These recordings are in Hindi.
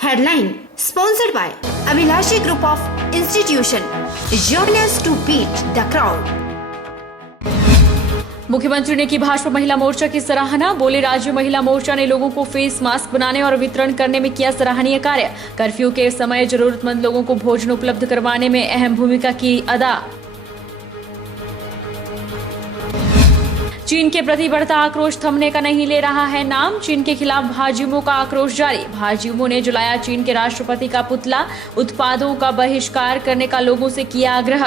Headline sponsored by Abhilashi Group of Institution. Join us to beat the crowd. मुख्यमंत्री ने की भाजपा महिला मोर्चा की सराहना। बोले, राज्य महिला मोर्चा ने लोगों को फेस मास्क बनाने और वितरण करने में किया सराहनीय कार्य। कर्फ्यू के समय जरूरतमंद लोगों को भोजन उपलब्ध करवाने में अहम भूमिका की अदा। चीन के प्रति बढ़ता आक्रोश थमने का नहीं ले रहा है नाम। चीन के खिलाफ भाजयुमो का आक्रोश जारी। भाजयुमो ने जलाया चीन के राष्ट्रपति का पुतला। उत्पादों का बहिष्कार करने का लोगों से किया आग्रह।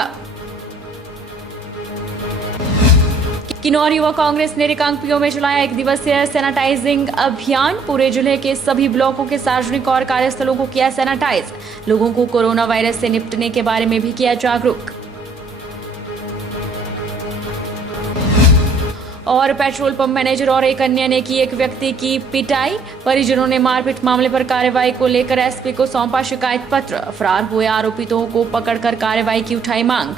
किन्नौर युवा कांग्रेस ने रिकांगपिओ में चलाया 1 दिवसीय सैनिटाइजिंग अभियान। पूरे जिले के सभी ब्लॉकों के सार्वजनिक और कार्यस्थलों को किया सैनिटाइज। लोगों को कोरोना वायरस से निपटने के बारे में भी किया जागरूक। और पेट्रोल पंप मैनेजर और एक अन्य ने की एक व्यक्ति की पिटाई। परिजनों ने मारपीट मामले पर कार्रवाई को लेकर एसपी को सौंपा शिकायत पत्र। फरार हुए आरोपितों को पकड़कर कार्रवाई की उठाई मांग।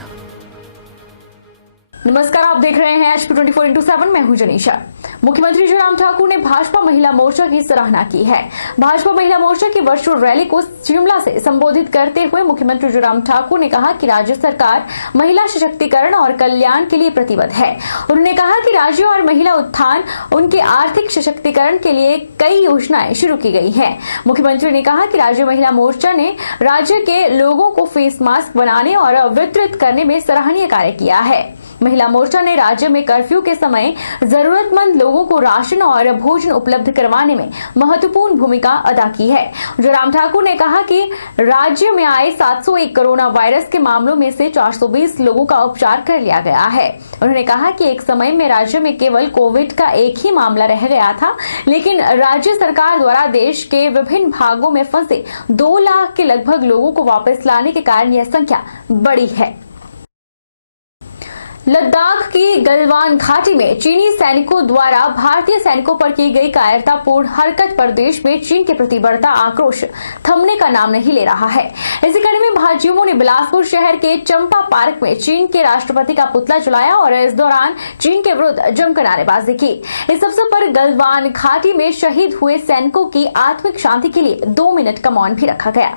नमस्कार, आप देख रहे हैं HP 24x7। मैं हूं जनीशा। मुख्यमंत्री जयराम ठाकुर ने भाजपा महिला मोर्चा की सराहना की है। भाजपा महिला मोर्चा की वर्चुअल रैली को शिमला से संबोधित करते हुए मुख्यमंत्री जयराम ठाकुर ने कहा कि राज्य सरकार महिला सशक्तिकरण और कल्याण के लिए प्रतिबद्ध है। उन्होंने कहा कि राज्य और महिला उत्थान, उनके आर्थिक सशक्तिकरण के लिए कई योजनाएं शुरू की गई है। मुख्यमंत्री ने कहा कि राज्य महिला मोर्चा ने राज्य के लोगों को फेस मास्क बनाने और वितरित करने में सराहनीय कार्य किया है। महिला मोर्चा ने राज्य में कर्फ्यू के समय जरूरतमंद लोगों को राशन और भोजन उपलब्ध करवाने में महत्वपूर्ण भूमिका अदा की है। जयराम ठाकुर ने कहा कि राज्य में आए 701 कोरोना वायरस के मामलों में से 420 लोगों का उपचार कर लिया गया है। उन्होंने कहा कि एक समय में राज्य में केवल कोविड का एक ही मामला रह गया था, लेकिन राज्य सरकार द्वारा देश के विभिन्न भागों में फंसे 2 लाख के लगभग लोगों को वापस लाने के कारण यह संख्या बढ़ी है। लद्दाख की गलवान घाटी में चीनी सैनिकों द्वारा भारतीय सैनिकों पर की गई कायरतापूर्ण हरकत पर देश में चीन के प्रति बढ़ता आक्रोश थमने का नाम नहीं ले रहा है। इसी कड़ी में भाजयुमो ने बिलासपुर शहर के चंपा पार्क में चीन के राष्ट्रपति का पुतला जलाया और इस दौरान चीन के विरुद्ध जमकर नारेबाजी की। इस अवसर पर गलवान घाटी में शहीद हुए सैनिकों की आत्मिक शांति के लिए 2 मिनट का मौन भी रखा गया।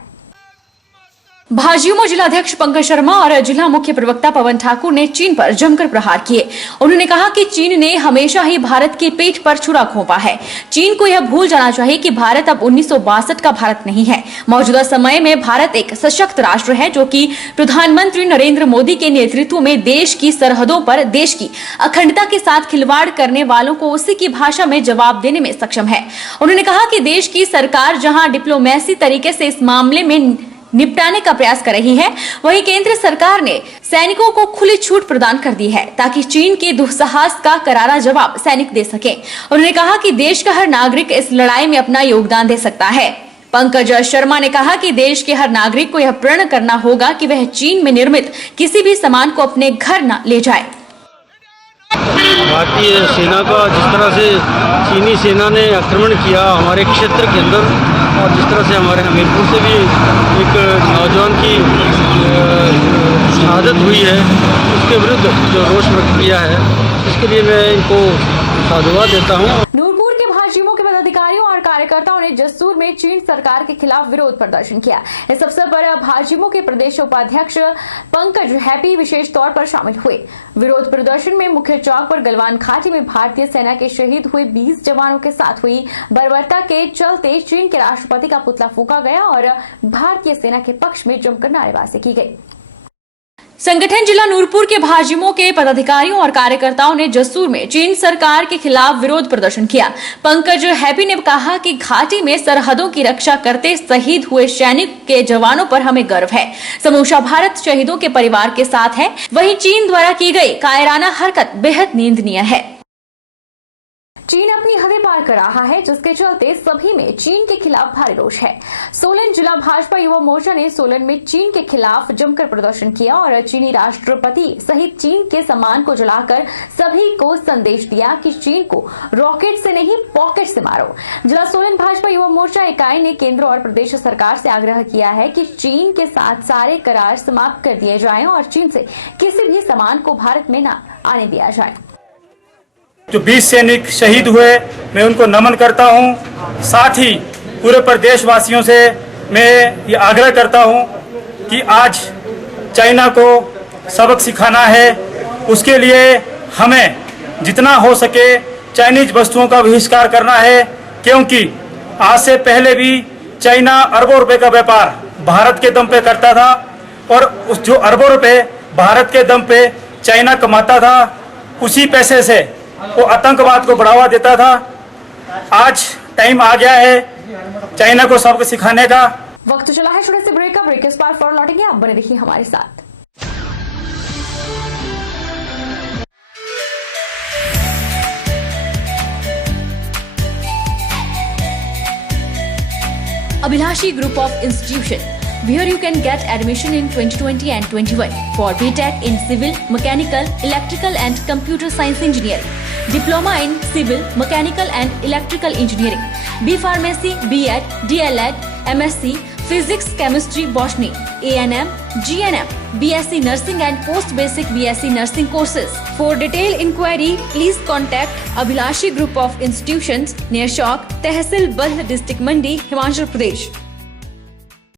भाजयुमो जिलाध्यक्ष पंकज शर्मा और जिला मुख्य प्रवक्ता पवन ठाकुर ने चीन पर जमकर प्रहार किए। उन्होंने कहा कि चीन ने हमेशा ही भारत की पीठ पर छुरा घोंपा है। चीन को यह भूल जाना चाहिए कि भारत अब 1962 का भारत नहीं है। मौजूदा समय में भारत एक सशक्त राष्ट्र है जो कि प्रधानमंत्री नरेंद्र मोदी के नेतृत्व में देश की सरहदों पर देश की अखंडता के साथ खिलवाड़ करने वालों को उसी की भाषा में जवाब देने में सक्षम है। उन्होंने कहा कि देश की सरकार जहां डिप्लोमेसी तरीके से इस मामले में निपटाने का प्रयास कर रही है, वहीं केंद्र सरकार ने सैनिकों को खुली छूट प्रदान कर दी है ताकि चीन के दुस्साहस का करारा जवाब सैनिक दे सके। उन्होंने कहा कि देश का हर नागरिक इस लड़ाई में अपना योगदान दे सकता है। पंकज शर्मा ने कहा कि देश के हर नागरिक को यह प्रण करना होगा कि वह चीन में निर्मित किसी भी सामान को अपने घर न ले जाए। भारतीय सेना का जिस तरह से चीनी सेना ने आक्रमण किया हमारे क्षेत्र के अंदर, और जिस तरह से हमारे हमीरपुर से भी एक नौजवान की शहादत हुई है, उसके विरुद्ध जो रोष व्यक्त किया है, इसके लिए मैं इनको साधुवाद देता हूँ। नूरपुर के भाजयुमो के पदाधिकारियों और कार्यकर्ताओं ने जसूर में चीन सरकार के खिलाफ विरोध प्रदर्शन किया। इस अवसर पर भाजयुमो के प्रदेश उपाध्यक्ष पंकज हैप्पी विशेष तौर पर शामिल हुए। विरोध प्रदर्शन में मुख्य चौक पर गलवान घाटी में भारतीय सेना के शहीद हुए 20 जवानों के साथ हुई बर्बरता के चलते चीन के राष्ट्रपति का पुतला फूंका गया और भारतीय सेना के पक्ष में जमकर नारेबाजी की गई। संगठन जिला नूरपुर के भाजयुमो के पदाधिकारियों और कार्यकर्ताओं ने जसूर में चीन सरकार के खिलाफ विरोध प्रदर्शन किया। पंकज हैप्पी ने कहा कि घाटी में सरहदों की रक्षा करते शहीद हुए सैनिक के जवानों पर हमें गर्व है। समूचा भारत शहीदों के परिवार के साथ है। वहीं चीन द्वारा की गई कायराना हरकत बेहद निंदनीय है। चीन अपनी हदें पार कर रहा है, जिसके चलते सभी में चीन के खिलाफ भारी रोष है। सोलन जिला भाजपा युवा मोर्चा ने सोलन में चीन के खिलाफ जमकर प्रदर्शन किया और चीनी राष्ट्रपति सहित चीन के सम्मान को जलाकर सभी को संदेश दिया कि चीन को रॉकेट से नहीं पॉकेट से मारो। जिला सोलन भाजपा युवा मोर्चा इकाई ने केंद्र और प्रदेश सरकार से आग्रह किया है कि चीन के साथ सारे करार समाप्त कर दिए जाएं और चीन से किसी भी सामान को भारत में न आने दिया जाए। जो 20 सैनिक शहीद हुए, मैं उनको नमन करता हूं। साथ ही पूरे प्रदेशवासियों से मैं ये आग्रह करता हूँ कि आज चाइना को सबक सिखाना है, उसके लिए हमें जितना हो सके चाइनीज वस्तुओं का बहिष्कार करना है, क्योंकि आज से पहले भी चाइना अरबों रुपए का व्यापार भारत के दम पे करता था और उस जो अरबों रुपए भारत के दम पे चाइना कमाता था, उसी पैसे से वो आतंकवाद को बढ़ावा देता था। आज टाइम आ गया है चाइना को सबक सिखाने का। वक्त चला है छोटे से ब्रेक का। ब्रेक के बाद फौरन लौटेंगे, आप बने रहिए हमारे साथ। Abhilashi Group of Institution, where you can get admission in 2020 and 21 for BTech in Civil, Mechanical, Electrical and Computer Science Engineering, Diploma in Civil, Mechanical and Electrical Engineering, B Pharmacy, B.Ed, D.Led, MSc, Physics, Chemistry, Botany, A&M, GNM, BSc Nursing and Post Basic BSc Nursing courses. For detailed inquiry, please contact Abhilashi Group of Institutions near Chowk, Tehsil Bald, District Mandi, Himachal Pradesh.